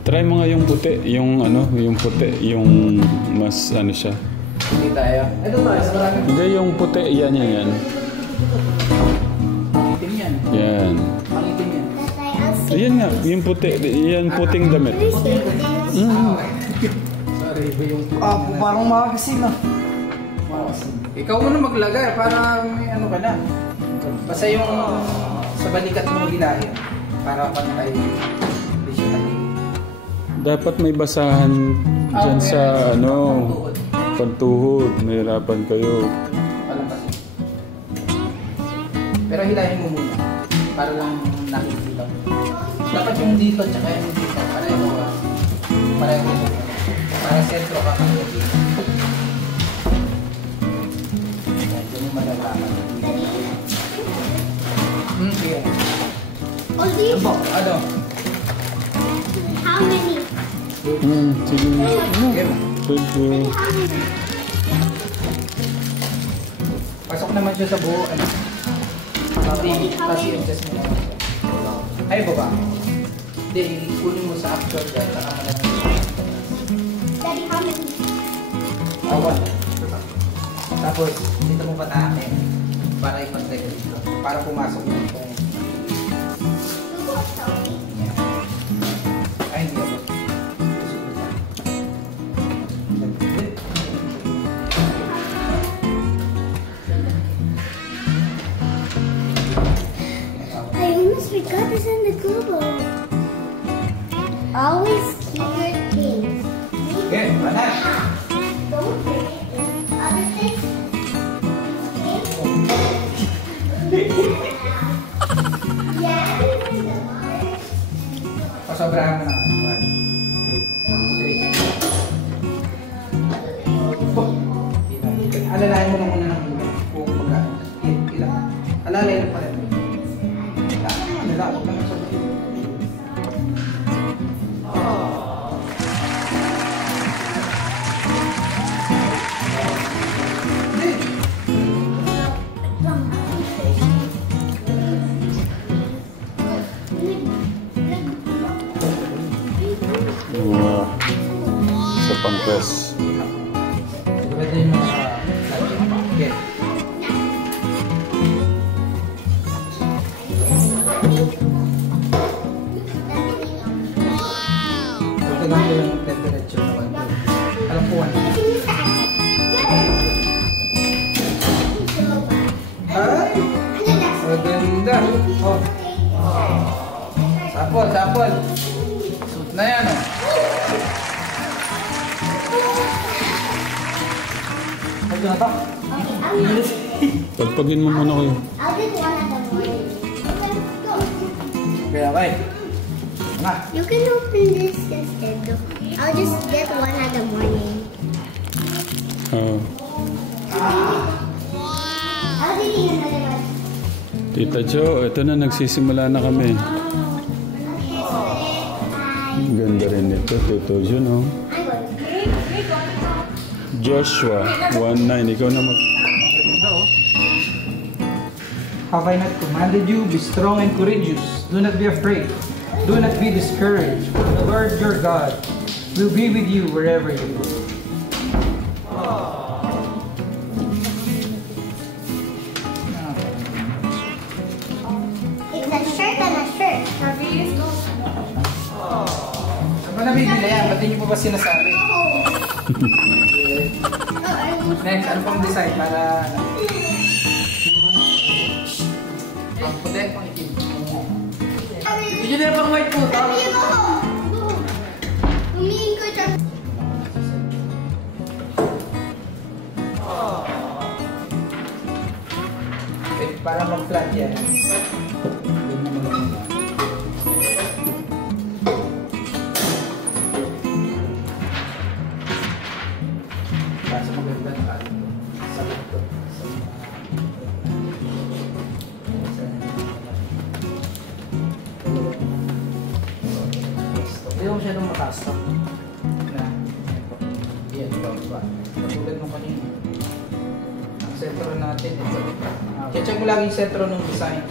Try mo nga yung puti, yung ano, yung puti, yung mas ano siya. Hindi tayo. Ito tayo, sa marami. Hindi, yung puti, yan. Pangitim yan. Yan. Pangitim yan. Ayan nga, yung puti, yan puting damit. Sorry, iba yung... parang makasin na. Ikaw muna maglagay para may ano ka na. Basta yung sa balikat mo hilahin. Para pantay. Hindi siya tayo. Dapat may basahan dyan sa ano, pantuhod. Mahirapan kayo. Palampasin. Pero hilahin mo muna. Para lang nakikita mo. Dapat yung dito tsaka yung dito. Pareho ka. Pareho mo. Para sentro ka kang dito. Yan yung malalaman. Sige. All these? Ano? How many? Sige. Sige mo. Thank you. Pasok naman siya sa buo. Ano? Kasi i-adjust mo. Ay, baba. Hindi, kunin mo sa actual dyan. Daddy, how many? Awan. Tapos, dito mo patakin para ipantay ko dito. Para pumasok mo ito. Ay, hindi ako. I almost forgot this in the Google. Always keep your things. Okay, mana? Don't forget other things. Yeah. Pasobrahan mo na. 1, 2, 3. Alalayan mo na muna ng muna. Kung ilan. Alalayan pa rin. Alalayan mo lang sa mga. Sa pang-press. Pwede yung mga okay. Ito lang ko yung temperature na wala. Alam po ano. Ay! Maganda. Oh. Sapol. Suit na yan oh. Ito na to. Pagpagin mo muna kayo. I'll get one at the morning. Kaya kay. Nga. You can open this instead. I'll just get one at the morning. I'll get another one. Tita Jo, ito na, nagsisimula na kami. Ang ganda rin ito, Tito Jo, no? Joshua 1:9, ikaw na mag... Have I not commanded you? Be strong and courageous. Do not be afraid. Do not be discouraged. For the Lord your God will be with you wherever you go. It's a shirt and a shirt. Saan ba nabibili yan? Ba't hindi mo pa sinasabi? Next, ano pang design para... Pang puti, pang itim. Hindi na pang white po. Humihin ko siya. Para mag-flat yan. Para sa mag-flat ka. Sa laptop. Hindi ko masyadong makastop. Na. Yan, ba? Katulad mo kanina. Ang sentro natin. Check mo lagi yung sentro ng design.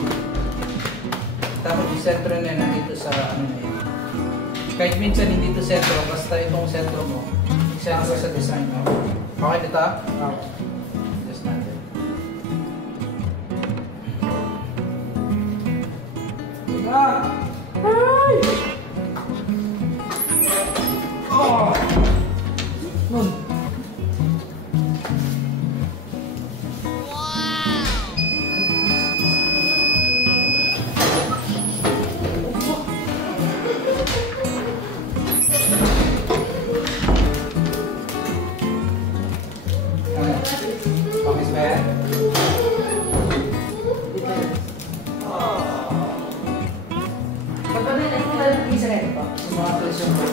Tapos yung sentro na nandito sa ano na yun. Kahit minsan hindi ito sentro, basta itong sentro mo, sentro sa design mo. Okay dito? Just natin. Ay! Oh! Nun. Pakis ba yan? Mga presyon ko.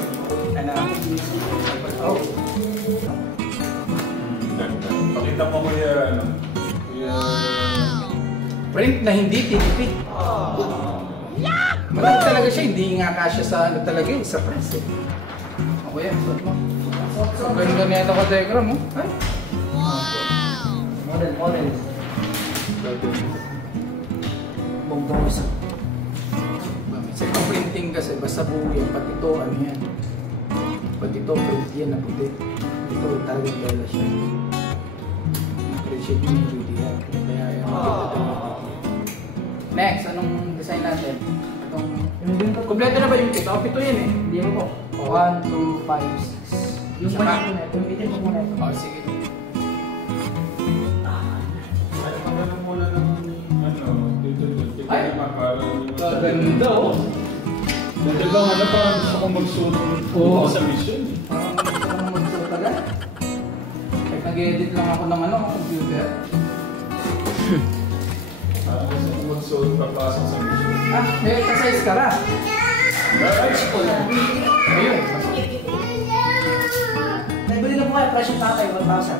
Ano? Oh. Pakita mo kuya, ano? Kuya... Print na hindi tinipid. Malaki talaga siya, hindi nga kasya sa ano talaga eh, sa press eh. Ako yan, suot mo. Ang ganda na ito ka-diagram mo. Ay. Model. Bongbong isa. Sa itong printing kasi, basta buo yan, pati ito, ano yan. Pati ito, print yan na puti. Ito, talagang tela siya. Appreciate yung beauty yan. Kaya yan, next, anong design natin? Itong... Kompleto na ba yung pito? Pito yan eh. Hindi mo po. 1, 2, 5, 6. Yung muna po na ito. Yung itin po muna ito. Oh, sige. Ay, magandang muna ng ano, dito. Ay! Ganda oh! Dito bang ano, parang gusto kong magsuot Oo. sa mission eh. Parang gusto ko naman magsuot agad. Kahit nag-edit lang ako ng ano, computer. Parang gusto kong magsuot papasok sa mission. Ah, may exercise ka na. Ay, Ayun. Nagbili na po kayo, presyo tatay, 1,000.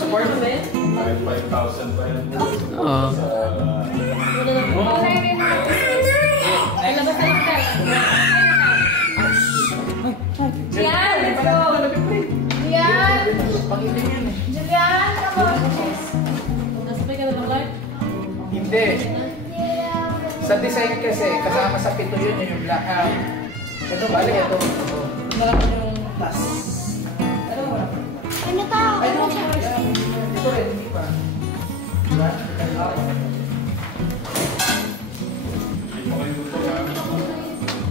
Support mo ba yun? kahit 5,000 pa yan. Oo. Julian, let's go! Julian! Pangiling yun eh. Julian, come on! Nasabay ka na ba kayo? Hindi. Sa design kasi, kasama sa pito yun yung black. Ito balik, ito. Ito na lang po yung plus. Ano mo na po? Ano ka? Ay, ito siya. Ito rin, hindi pa. Diba?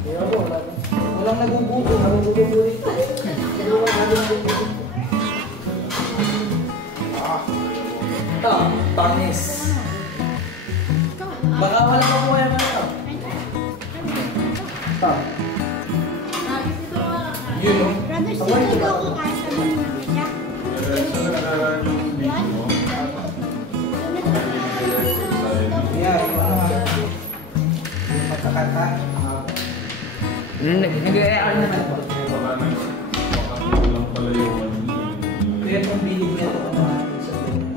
Kaya po, walang nagugugo. Nagugugo dito. Ito, tanis. Baka wala pa po yan ito. Ito. Yun, no? Brother, sino ko kasi mo na kita? Yeah, yung ano nga. Yung pagkakanta. Nag-e-air naman po. Kaya itong bilig niya ito ano natin sa ganyan.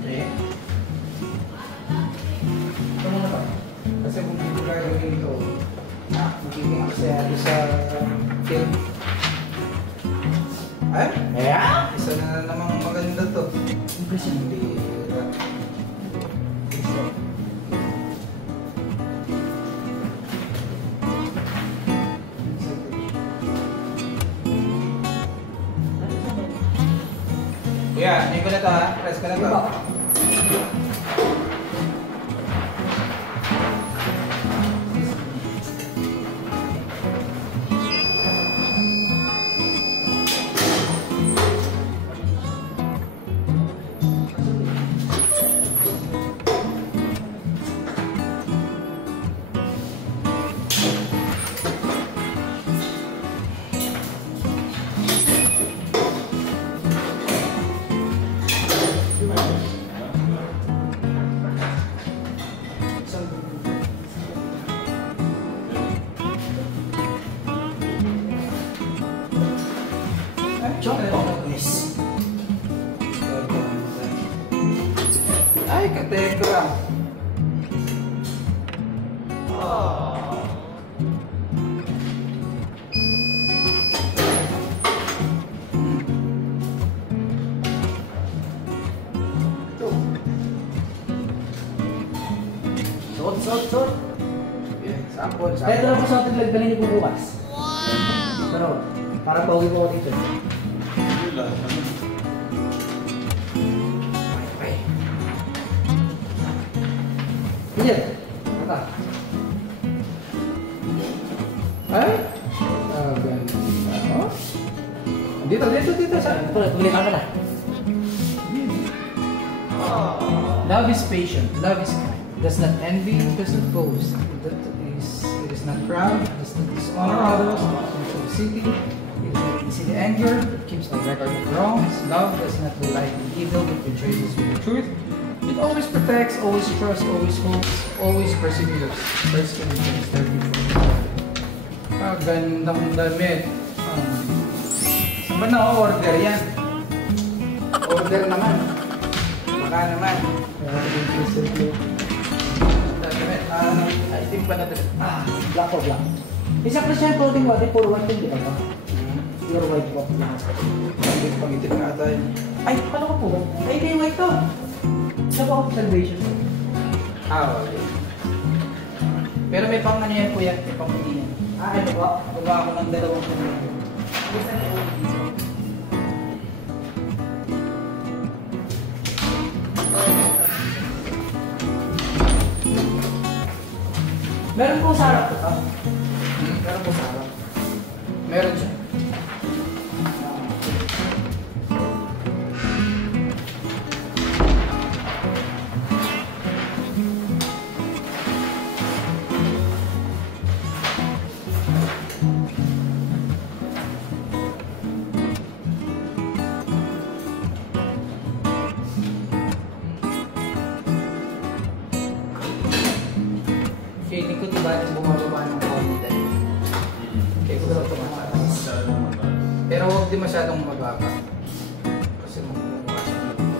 Okay. Ito muna ba? Kasi kung dito gagawin ito, magiging kasi sa film. Ay? Yeah? Isa na namang maganda to. Hindi. Yeah, hindi ko na to ha. Press ko na to. Ay, katekra. Suot. Yeah, sample. Ito lang po sa ating lagdalhin niyo po bukas. Pero, para pauwi po ako dito. Okay. Hindi. Baka. Ay? Ganda. Oh? Dito. Saan? Ito, tuloy ka na. Love is patient. Love is kind. Does not envy. Does not boast. It is not proud. Does not dishonor others. Does not show city. It is not easily angered. It keeps no record of wrongs. Love does not delight in evil, but rejoices with the truth. It always protects, always trusts, always hopes, always perseveres. 1 Corinthians 13:4. Gandang damit. Saan ba na-order yan? Order naman. Baka naman. Damit. I think pa na damit. Black po, black. Isang Christian clothing water, puro white din, di ba? Pure white po. Pag-itin nga tayo. Ay, paano ko po? Ay, ito yung white to. Isa po ako sa salvation. Okay. Pero may pang ano yan kuya, may pang hindi yan. Ito po. Gawa ako ng dalawang kumuli. Meron po sa harap ko to. Meron po sa harap. Meron siya. Feeling ko diba yung bumababa ng konti. Kaya ko daw tumataas. Pero huwag di masyadong mababa. Kasi magmumukha siya dito.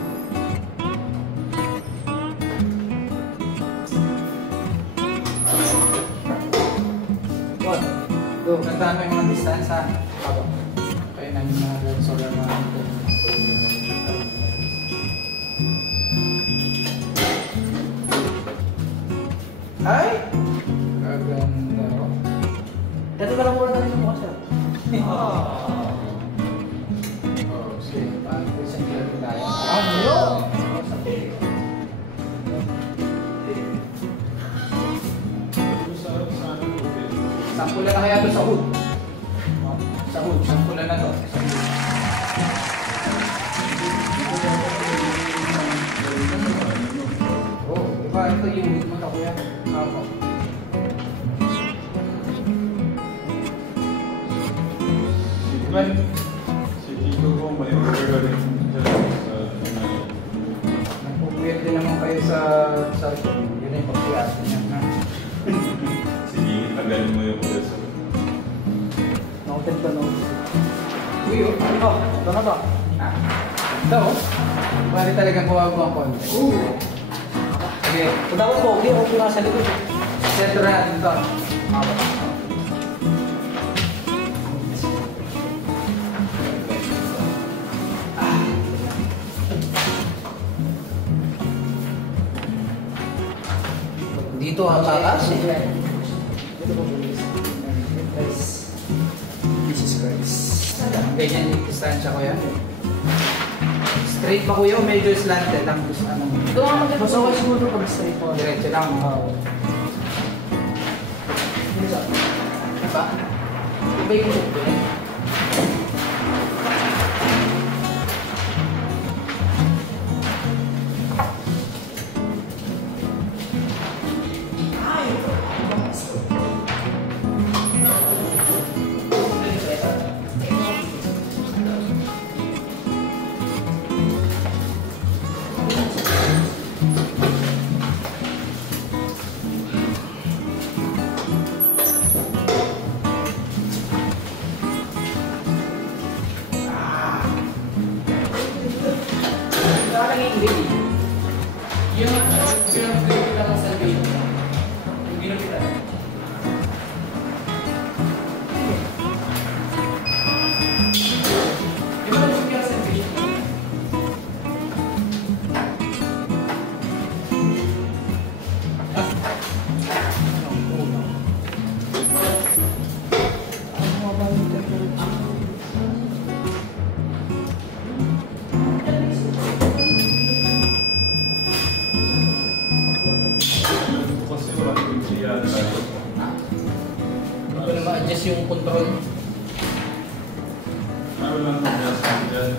Go. Nandaan mo yung mga distansya. Baba. Kaya namin mga solar mga ito. Ay! Kaganda ko. Ito ka lang muna tayo yung mukha siya. Sige, paano ko isang kilo tayo? Ano? Sampulan na kaya ito sa hood. Sa hood, sampulan na ito. Oh, diba ito yung hood mo na kuya? Ako. Diba? Si Tito ko may order rin sa Nagpupuyat din naman kayo sa yun yung pagpuyat niya. sige, tagalin mo yung order. Noted ba, noted? Uy, oh, ano ba? Ito na ba? Ito, oh. Bali talagang buwag ang konti. Sige, Punta ko po, hindi ako po nasa likod. sentro natin ito. Dito ang tatas eh. Dito po, please. Guys, Jesus Christ. Ganyan yung distansya ko yan. Straight pa kuya o medyo slanted ang gusto ano. Ito nga mag- mas okay siguro pag straight po. Diretso lang. Diba? Iba yung look ko. yung control. Ano lang ang dyan?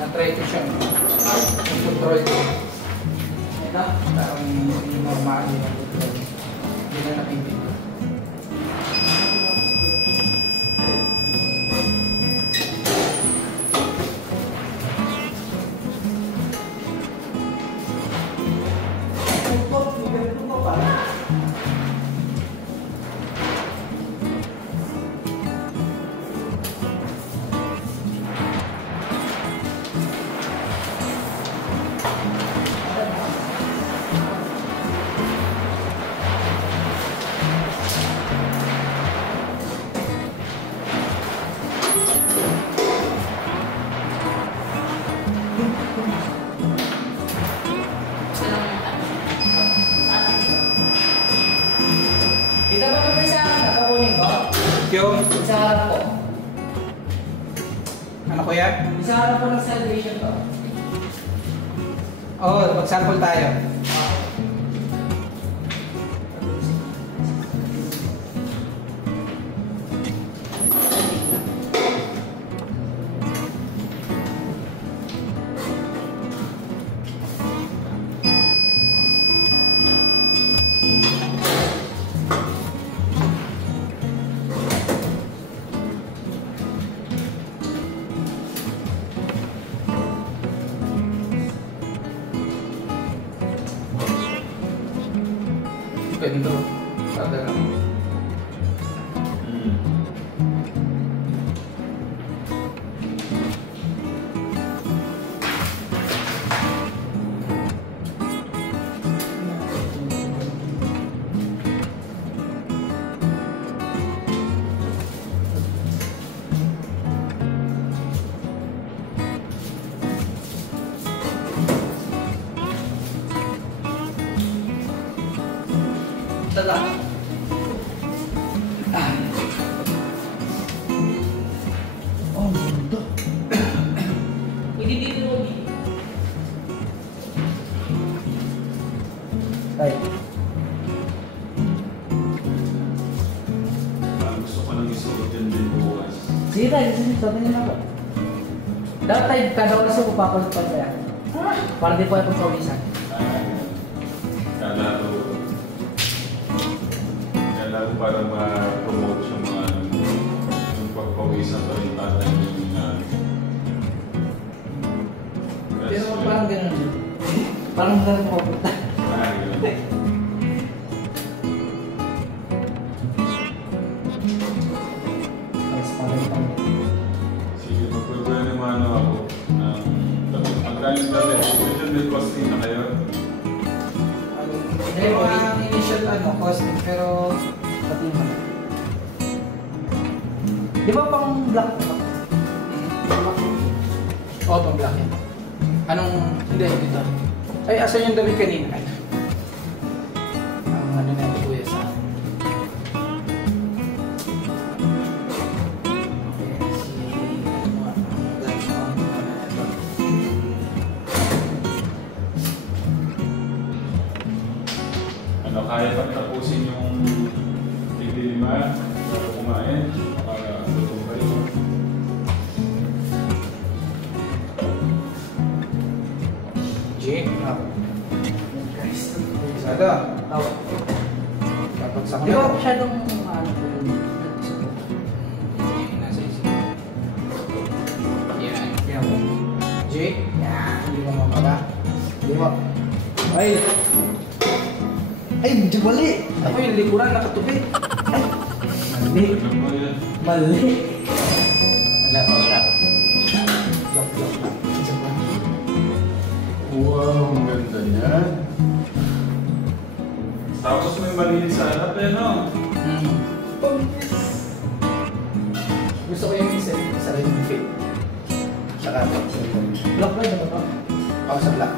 Na-try ko siya. Yung control ko. Ito, parang normal yung control. Hindi na napindit ko. Dito ba naman sa nakakunin ko? Yung, Sa harap ko. ano ko yan? Sa harap ko ng celebration to. Oo, mag-sample tayo. Ganito. Sada lang. Tada. Oh, mundo. Hindi dito mo di. Ay, Parang gusto ko lang isuot yun din bukas. sige tayo, sabi niyo na po. Dapat tayo, kada oras ko papalit pa kaya. Para di po ay pagkawisan. Kala ko para ma-promote yung mga yung pagpawisan pa rin tatay yung Pero parang ganun yun. Parang ganun po pupunta. Tapos parang kami. Sige, magpapagawa naman ako ng damit. Ang galing damit, medyo may costing na kayo. May mga initial costing, pero Pati mo. Di ba pang black? oo, pang black yan. Anong, hindi, dito. Ay, asan yung damit kanina? Ay. Ang ano na ito, kuya, sa akin. Okay, Ano, kaya pang tapusin yung tigilima para kumain, para lutong kayo. Jake, Sada. Tawag. Dapat sa Di ba masyadong ano po yun? Nasa isip. Yan. Kaya mo. Jake, yan. Hindi mo mamaba. Di ba? Ay! Ay, medyo mali! Ako yung likuran, nakatubi. Ay! Mali! Ano ba yan? Mali! Wala, wala. Joke, joke lang. Joke lang. Wow, ang ganda niyan. Tapos may maliit sa harap eh, no? Gusto ko yung isa rin yung fit. Saka ito. Block ba yun ba? Ako sa black.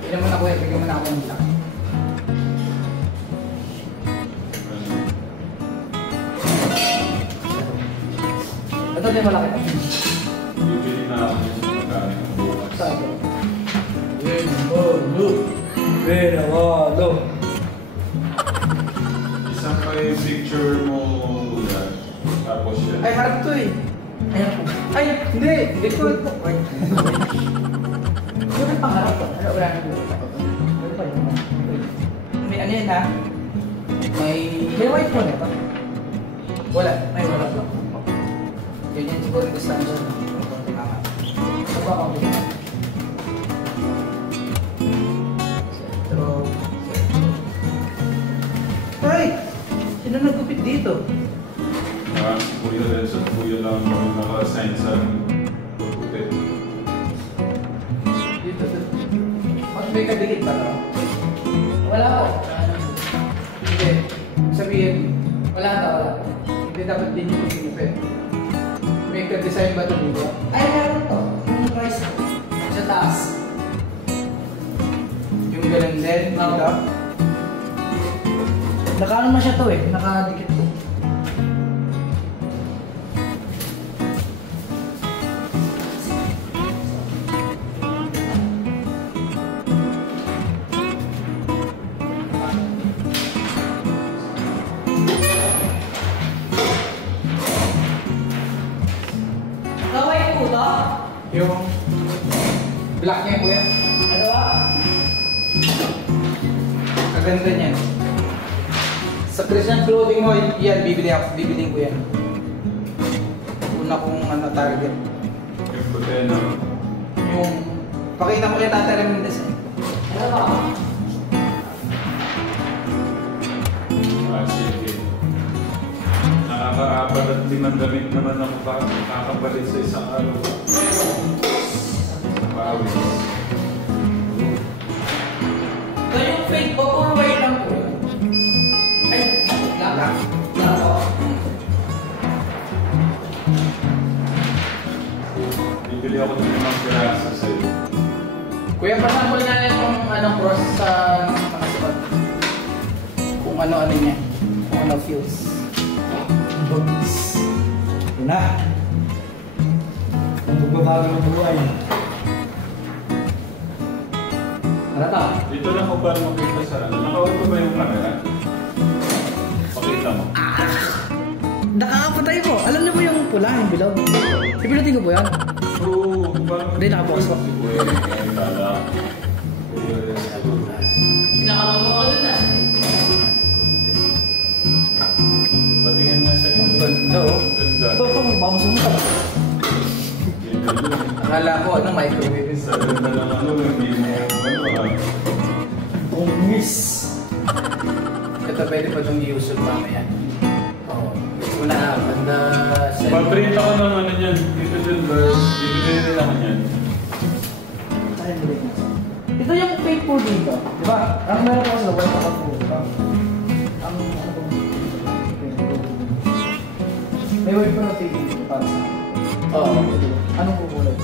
Bigyan mo na kuya, bigyan mo na ako ng black. Ito din malaki. Bibili na ako yung magkano ng bukas. Sabi. Pero, Isang pa yung picture mo yan. Tapos yan. Ay, harap to eh. Ayan po. Ay, hindi. Likod. Yung may pangarap ko. Ano, wala na doon. Ano pa yun? May ano yan ha? May white po na ito. Wala. Ay, wala lang. Ganyan siguro yung distansya. Ano ba ako? Sentro. Ay! Sino nagupit dito? Si Kuya Renzo, Kuya lang yung naka-assign sa pagkupit. Dito. May kadikit ba no? Wala po. Hindi. Sabihin, wala ata, wala. Hindi dapat din yung pinipit. May ka-design ba ito dito? Ay, meron to. Yung rice sa taas. Yung ganun din, dito? Nakaano na siya to eh. Nakadikit to. Kaway po to? Yung black niya kuya. Ano ba? Kaganda niyan. Sa Christian clothing mo, yan, bibiling ko yan. Una kong target. Yung puti na. Yung, pakita mo kay Tata Remendes eh. Ano ba? Sige. Nakaka-apat at 5 damit naman ako kakapalit sa isang araw. Pawis. So yung fake po, puro white lang po. Ay, black. Black po. Bibili ako ng 5 piraso sa'yo. Kuya, pasample na rin kung anong process sa nakasuot. Kung ano-ano niya. Kung ano feels. Bagis. Yun na. Ang magbabago ng buhay. Ano to? Dito lang ako para makita sa ano. Naka-auto ba yung camera? Pakita mo. Nakakapatay po. Alam niyo po yung pula, yung bilog. Ipinutin ko po yan. Oo, parang... Hindi, nakapokus po. Kuya, ay kala. Kuya, Pinakamamo ko dun ah. patingin nga sa Ang inyo. ganda oh. Ang ganda. Ito po, magbabaso mo pa. Akala ko ano, microwave. Sa ganda ng ano, hindi mo Tungis. Ito pwede pa itong i-usog mamaya. Oo. Wala, banda sa... Paprint ako ng ano niyan. Dito din ba? Bibili rin ako niyan. Ay, balik na. Ito yung fake po dito. Di ba? Ang meron ko sa white ako po. Ang ano po? May white po na fake dito para sa akin. Oo. Anong kukulay?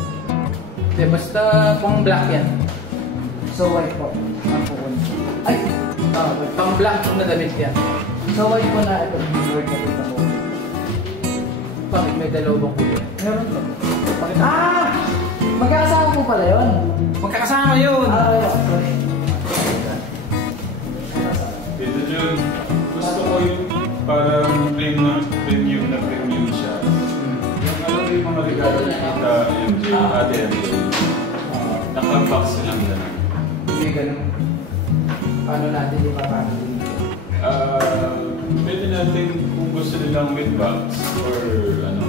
Hindi, basta pang black yan. So white po. Ang kukulay. Ay! Pang black na damit yan. So white po na ito. White na ito po. Bakit may dalawang kulay? Meron po. Bakit? Ah! Magkakasama po pala yun. Magkakasama yun! Sorry. Dito dyan. Gusto ko yung parang premium na premium siya. Yung ano yung mga regalo ni Tita MJ, Ate MJ. Naka-box silang gano'n. Hindi ganun. Paano natin di pa paano dito? Pwede natin kung gusto nilang with box or ano,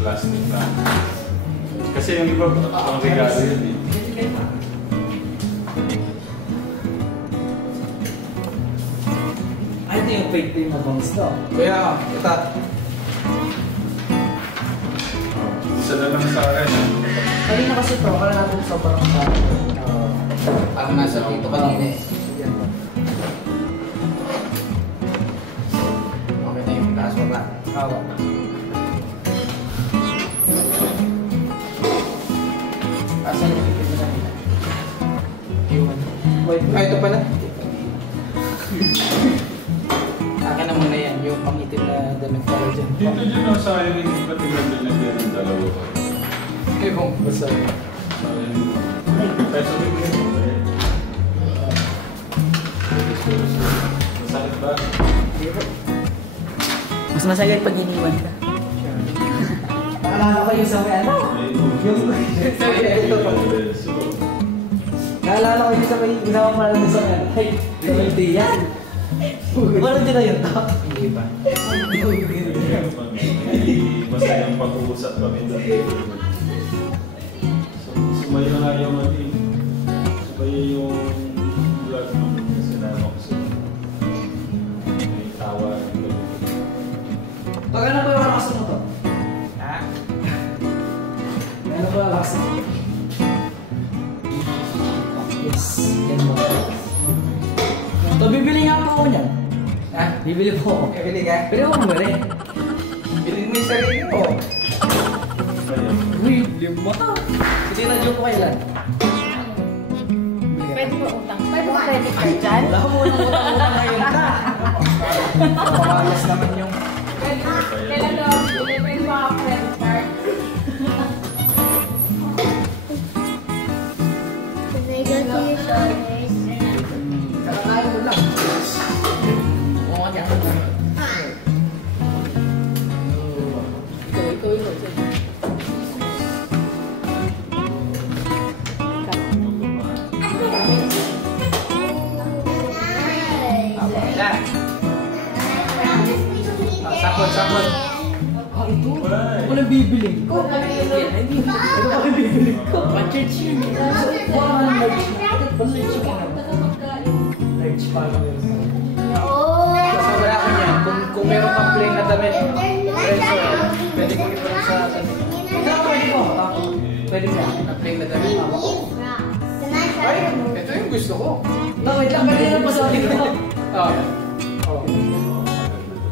plastic na. Kasi yung iba, ang regalo yun eh. Ay, ito yung fake din na bangs to. Kaya, ito. Isa na lang sa akin. Kanina kasi to, kala natin sobrang sa Parang nasa dito kanina eh. Yan po. Okay na yung taas pa ba? Hawa. Asan yung ikit na kanina? Iwan. White. Ah, ito pala. Akin na muna yan, yung pangitim na damit pala dyan. Dito dyan ang sayang hindi pa tingnan din natin ng dalawa. Okay, kung basta. Sayang. Tayo sa bigyan mo. Masakit ba? Mas masagay pag iniwan ka. Naalala ko yung sa may ano? Naalala ko yung sa may ginawa mo na sa may ay, sa may tiyan. Wala din na yun to. Hindi pa. Masayang pag-uusap kami doon. Sumayo na nga yung sumayo yung vlog nung sinama ko sa may tawa. Pag ano ba yung lakas mo to? Ha? Ano ba yung lakas mo? Yes, yan mo. So, bibili nga po ako niyan. Ha? Bibili po ako. Bibili ka? Pero ako bumili. Bilhin mo yung sarili mo. Uy, lima ka. Sige na, joke ko kailan. Pwede ba utang? Pwede ba credit card dyan? Wala ko muna utang ngayon na. Papalas naman yung... Kailan daw? Pwede ba credit card? Can I go to your shoulders? Kakakain mo lang. Oo nga. Ikaw. Yan. Sapot. Ah, ito? Why? Ako lang bibili. Ikaw kami Ito ba kayo bibili ko? Budget yun. Wala ka ng large na. Budget yun. Large pa lang yun. Oh! So, wala ko niyan. Kung meron kang plain na damit, preso, pwede ko ipon sa atin. Ito, pwede ko. Pwede ko. Na plain na damit. Can I try Ay, them? ito yung gusto ko. Wait lang, pwede na pa sa akin ko. Oh.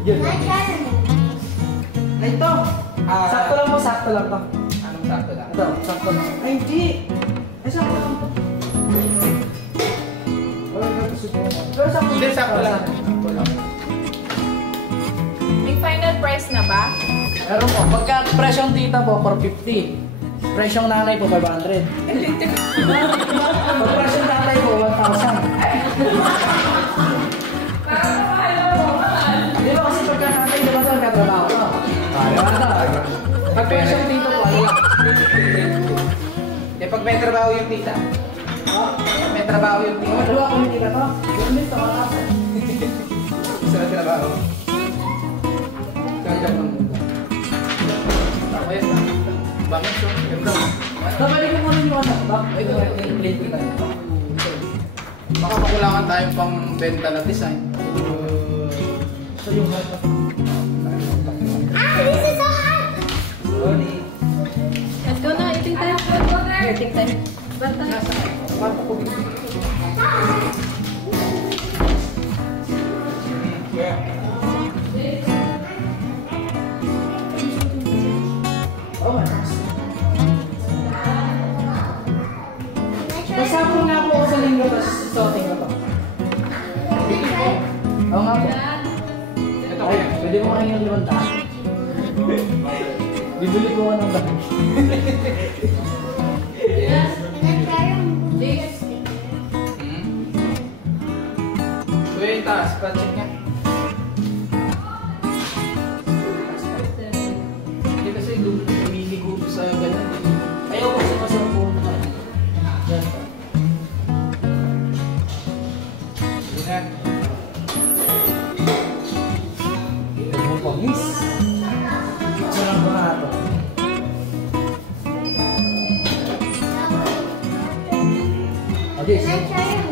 Yun. Can I try them? Ito. Sakto lang po, sakto lang to. Anong sakto lang? Ito, sakto lang. Ay, hindi. Ay, sakto lang to. Wala ka gusto ko. Pero sakto. Hindi, sakto lang. Sakto lang. May final price na ba? Meron po. Pagka presyong tita po, 450. Presyong nanay po, 500. Pag presyong tatay po, 1,000. Di ba kasi pagka tatay, di ba ito nagkatrabaho ko? Pag presyong tito po, ano lang? Eh, pag may trabaho yung tita. May trabaho yung tita. Dalawa kami tita to. Yun din, tama ka. Gusto na trabaho. Kaya mo muna. Ako yan. Bakit so? Ganda. Babalik ko muna yung anak ba? Ito, yung plate ko tayo. Baka makulangan tayong pang benta na design. So yung hot. Ah, this is so hot! Sorry. Let's go na, eating time. Eating time. Bantay. Paano ko bigyan? Yeah. Oh, my gosh. Can I try Kasama nga po ako sa linggo tapos sauting ko to. Can I try? Oo nga po. Ito Ay, kayo. pwede mo kayo yung 500. Bibili ko ng bag. Yes. Can I try them? Kuya yung taas. Pa-check niya. Hindi kasi lumiligo sa ganyan. Ayaw ko sa masarap po naman. Yan. Yan. Tignan mo pangis. Sarap ko na ito. Okay, Can so I try them?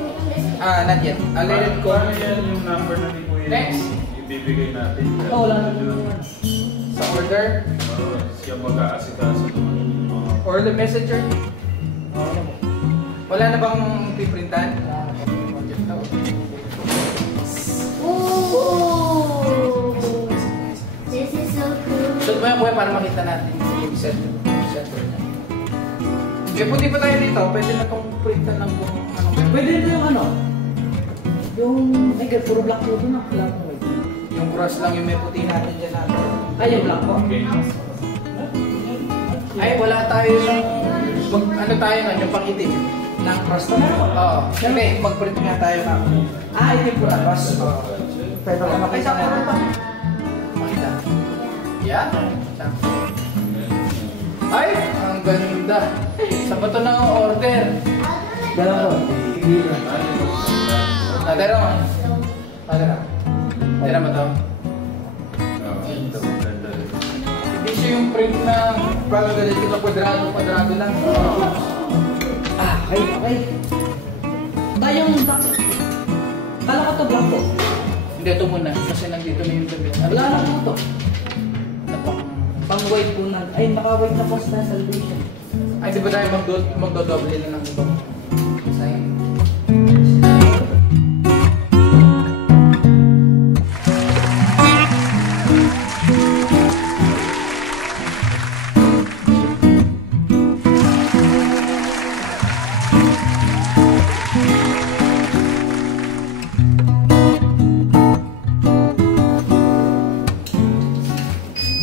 Not yet. I'll let it go. Paano yan yung number na ni Kuya? Next. Ibibigay natin. wala na naman. Sa order Siya mag-aasikaso ng mga... or the messenger. Wala na bang piprintan? Ooh! This is so cool. So, kuya para makita natin yung center niya. Kaya puti pa tayo dito, pwede na itong printan ng kung ano. Pwede rin yung ano? Yung, ay, puro black po na. Black po. Yung cross lang yung may puti natin dyan natin. Ay, yung black po. Okay. Ay, wala tayo ng... ano tayo na, yung pangitim. Ng cross na meron. Oo. Hindi, mag-print nga tayo na. Ah, ito yung pura cross. Oo. Pero ano Ay, kayo sakto rin pa. Makita. Yan. Sakto. Ay, ang ganda. Sa ba ito na ang order? Ganun po. Sige. Tadera mo. Tadera. Tadera mo to. Ito, maganda rin. Hindi siya yung print na parang ganito na kwadrado lang. Ah, okay. Tayong kala ko to blanco. Hindi, ito muna. Kasi nandito na yung damit. Wala na po to. Napang... Pang white po na. Ay, naka-white na po sa salvation. Ay, di ba tayo magdodoble na ng ibang design?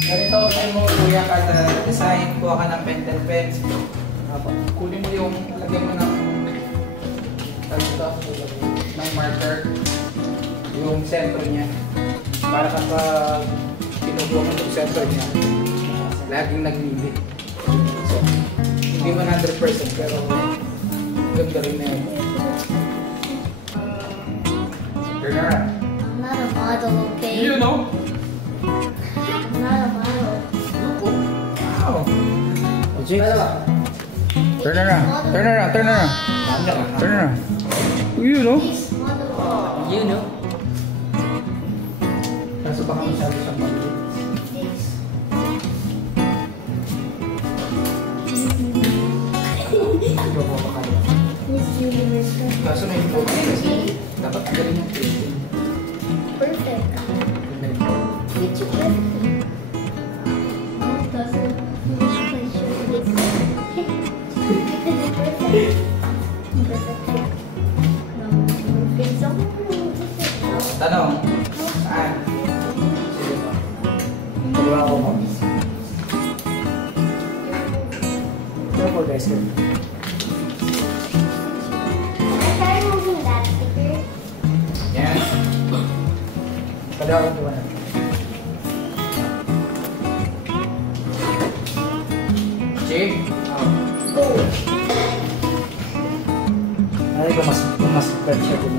Ganito tayo mo kuya kada design, kuha ka ng pentel pen. Kunin mo yung, lagyan mo ng ng marker yung center niya. Para kapag pinubuha mo yung center niya, laging naglibig. So, hindi 100% pero ganda rin na yun. Turn around. I'm not a model, okay? You know? I'm not a model. Wow! Jake. Turn around. Turn around. Turn around. Turn around. You know? This model. You know? Kaso baka masyado siyang maliit. This. Ikaw mo pa kaya. Miss Universe. Kaso may important kasi dapat galing yung printing. Perfect. It's perfect. Doesn't which pleasure is perfect? Perfect. No, perfect. Tanong. Saan? Sige pa. Dalawa ako mo. Pero po guys, Can I try moving that sticker? Yan. dalawa ko ba? Jake? Go. Ay, kung mas bad siya kung